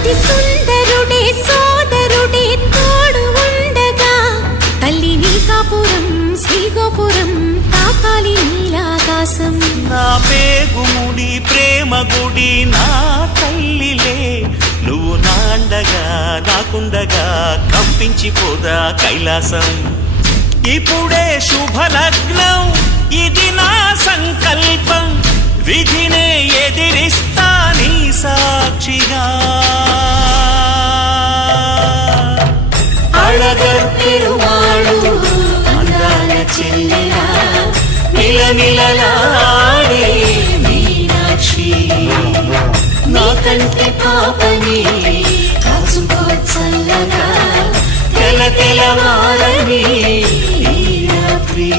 అతి సుందరుడే సోదరుడే తోడు ఉండగా. తల్లి నీకాపురం శ్రీగోపురం తాకాలి నీలాకాశం నా పేగుముడి ప్రేమ గుడి నా తల్లిలే. నువ్వు నాండగా నాకుండగా కంపించిపోదా కైలాసం. ఇప్పుడే శుభలగ్నం ఇది నా సంకల్పం. విధినే ఎదిరిస్తా నీ సాక్షిగా. అందాల నిలనిలలాడే మీనాక్షి. నీకంటే పాపని కాచుకో చల్లగా తెల తెలవారని రాత్రి